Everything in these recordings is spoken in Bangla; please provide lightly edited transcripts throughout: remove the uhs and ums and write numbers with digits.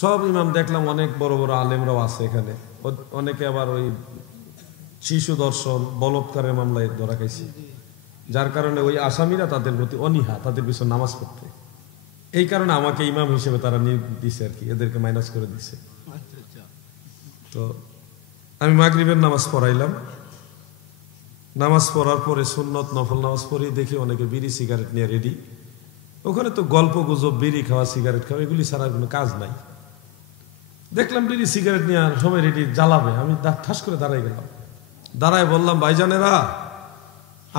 সব ইমাম দেখলাম, অনেক বড় বড় আলেমরাও আছে এখানে, অনেকে আবার ওই শিশু দর্শন বলৎকারের মামলায় ধরা খাইছে, যার কারণে ওই আসামিরা তাদের প্রতি অনীহা, তাদের পিছনে নামাজ পড়তে। এই কারণে আমাকে ইমাম হিসেবে তারা নিয়োগ দিছে আর কি, এদেরকে মাইনাস করে দিছে। তো আমি মাগরিবের নামাজ পড়াইলাম। নামাজ পড়ার পরে সুন্নত নফল নামাজ পড়ে দেখি অনেকে বিড়ি সিগারেট নিয়ে রেডি। ওখানে তো গল্প গুজব, বিড়ি খাওয়া, সিগারেট খাওয়া, এগুলি ছাড়া কোনো কাজ নাই। দেখলাম বিড়ি সিগারেট নিয়ে সবাই রেডি, জ্বালাবে। আমি ঠাস করে দাঁড়াই গেলাম। দাঁড়ায় বললাম, ভাইজানেরা,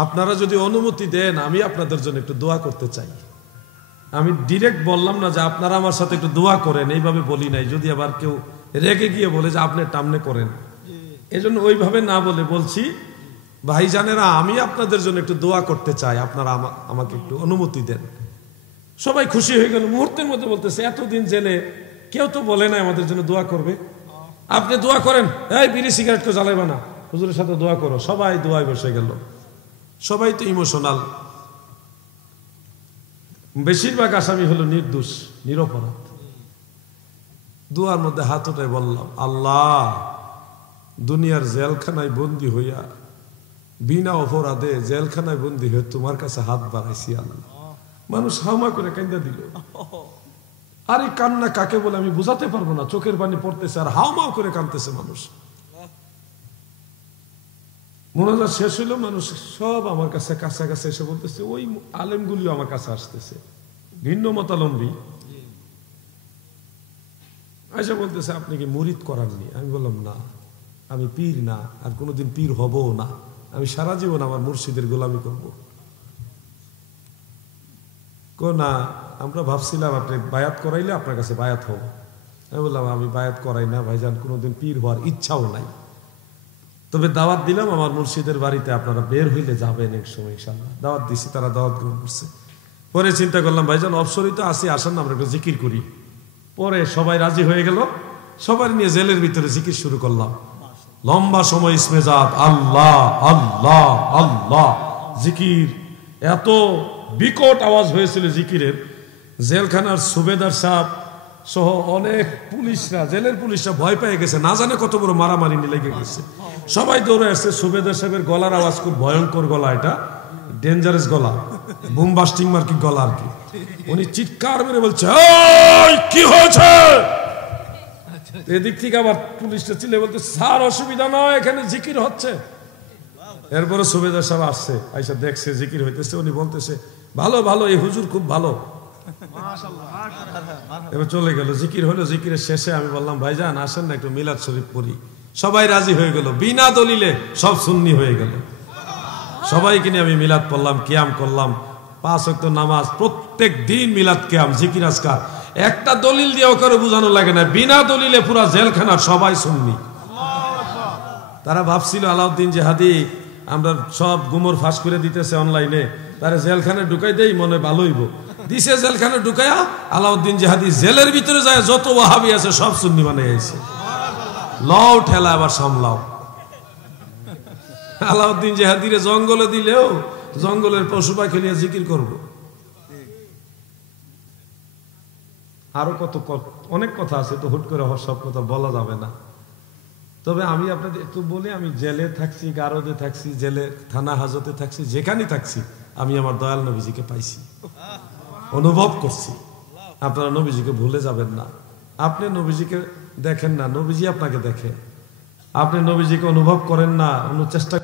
আপনারা যদি অনুমতি দেন আমি আপনাদের জন্য একটু দোয়া করতে চাই। আমি ডিরেক্ট বললাম না যে আপনারা আমার সাথে একটু দোয়া করেন, এইভাবে বলি নাই। যদি আবার কেউ রেগে গিয়ে বলে যে আপনি টামনে করেন, এজন্য ওইভাবে না বলে বলছি, ভাইজানেরা আমি আপনাদের জন্য একটু দোয়া করতে চাই, আপনারা আমাকে একটু অনুমতি দেন। সবাই খুশি হয়ে গেল। মুহূর্তের মধ্যে বলতেছে, এতদিন জেলে কেউ তো বলে নাই আমাদের জন্য দোয়া করবে, আপনি দোয়া করেন। এই বিড়ি সিগারেট কেউ জ্বালাইবে না, হুজুরের সাথে দোয়া করো। সবাই দোয়ায় বসে গেল। সবাই তো ইমোশনাল। বেশিরভাগ আসামি হলো নির্দোষ, নিরপরাধ। দোয়ার মধ্যে হাত উঠায় বললাম, আল্লাহ, দুনিয়ার জেলখানায় বন্দী হইয়া, বিনা অপরাধে জেলখানায় বন্দী হয়ে তোমার কাছে হাত বাড়াইছি আল্লাহ। মানুষ হামা করে কান্দা দিল। আর এই কান্না কাকে বলে আমি বুঝাতে পারবো না। চোখের পানি পড়তেছে আর হাওমাও করে কাঁদতেছে মানুষ। মোনাজাত শেষ হইল, মানুষ সব আমার কাছে কাছাকাছি এসে বলতেছে, ওই আলেমগুলিও আমার কাছে আসতেছে, ভিন্ন মতালম্বী। আয়সা বলতেছে, আপনি কি মুরিদ করাননি? আমি বললাম, না, আমি পীর না, আর কোনোদিন পীর হবও না। আমি সারা জীবন আমার মুর্শিদের গোলামি করব। না, আমরা ভাবছিলাম আপনি বায়াত করাইলে আপনার কাছে বায়াত হব। আমি বললাম, আমি বায়াত করাই না ভাইজান, কোনোদিন পীর হওয়ার ইচ্ছাও নাই। তবে দাওয়াত দিলাম আমার মুর্শিদের বাড়িতে, আপনারা বের হইলে যাবেন এক সময় ইনশাআল্লাহ। দাওয়াত দিছি, তারা দাওয়াত গ্রহণ করছে। পরে চিন্তা করলাম, ভাইজান অবসরই তো আসি, আসেন না আমরা একটু জিকির করি। পরে সবাই রাজি হয়ে গেল, সবাই নিয়ে জেলের ভিতরে জিকির শুরু করলাম। লম্বা সময় ইসমেজাত, আল্লাহ আল্লাহ আল্লাহ জিকির। এত বিকট আওয়াজ হয়েছিল জিকিরের, জেলখানার সুবেদার সাহেব সহ অনেক পুলিশরা, জেলের পুলিশরা ভয় পেয়ে গেছে, না জানে কত বড় মারামারি লেগে গেছে। সবাই দৌড়ে আসছে। সুবেদার সাহেবের গলার আওয়াজ খুব ভয়ঙ্কর গলা, এটা ডেঞ্জারাস গলা, বুম বাস্টিং মার্কি গলা আর কি। উনি চিৎকার মেরে বলছে, কি হয়েছে? এদিক থেকে আবার পুলিশটা চিল্লে বলতে, স্যার অসুবিধা নয়, এখানে জিকির হচ্ছে। এরপরে সুবেদার সাহেব আসছে, আইসা দেখছে জিকির হইতেছে। উনি বলতেছে, ভালো ভালো, এই হুজুর খুব ভালো। এবার চলে গেল, জিকির হলো। জিকিরের শেষে আমি বললাম, ভাইজান আসেন না একটু মিলাদ শরীফ পড়ি। সবাই রাজি হয়ে গেল, বিনা দলিলে সব সুন্নি হয়ে গেল। সবাইকে নিয়ে আমি মিলাদ পড়লাম, কিয়াম করলাম, 5 ওয়াক্ত নামাজ, প্রত্যেক দিন মিলাদ, কিয়াম, জিকির, আজকার। একটা দলিল দিয়েও করে বোঝানো লাগে না, বিনা দলিলে পুরা জেলখানার সবাই সুন্নি। তারা ভাবছিল আলাউদ্দিন জেহাদি আমরা সব গুমর ফাঁস করে দিতেছে অনলাইনে, তারা জেলখানে ঢুকাই দেই, মনে ভালো হইব। দিছে জেলখানে ঢুকাইয়া আলাউদ্দিন জেহাদি জেলের ভিতরে যায়, যত ওয়াহাবি আছে সব সুন্নি বানাই আইছে। লও ঠেলা, আবার সামলাও। আলাউদ্দিন জেহাদিরে জঙ্গলে দিলেও জঙ্গলের পশু পাখি নিয়ে জিকির করব। আরো কত অনেক কথা আছে, তো হুট করে সব কথা বলা যাবে না। তবে আমি আপনাদের একটু বলি, আমি জেলে থাকছি, গারদে থাকছি, জেলে থানা হাজতে থাকছি, যেখানে থাকছি আমি আমার দয়াল নবীজিকে পাইছি, অনুভব করছি। আপনারা নবীজিকে ভুলে যাবেন না। আপনি নবীজিকে দেখেন না, নবীজি আপনাকে দেখে। আপনি নবীজিকে অনুভব করেন না, চেষ্টা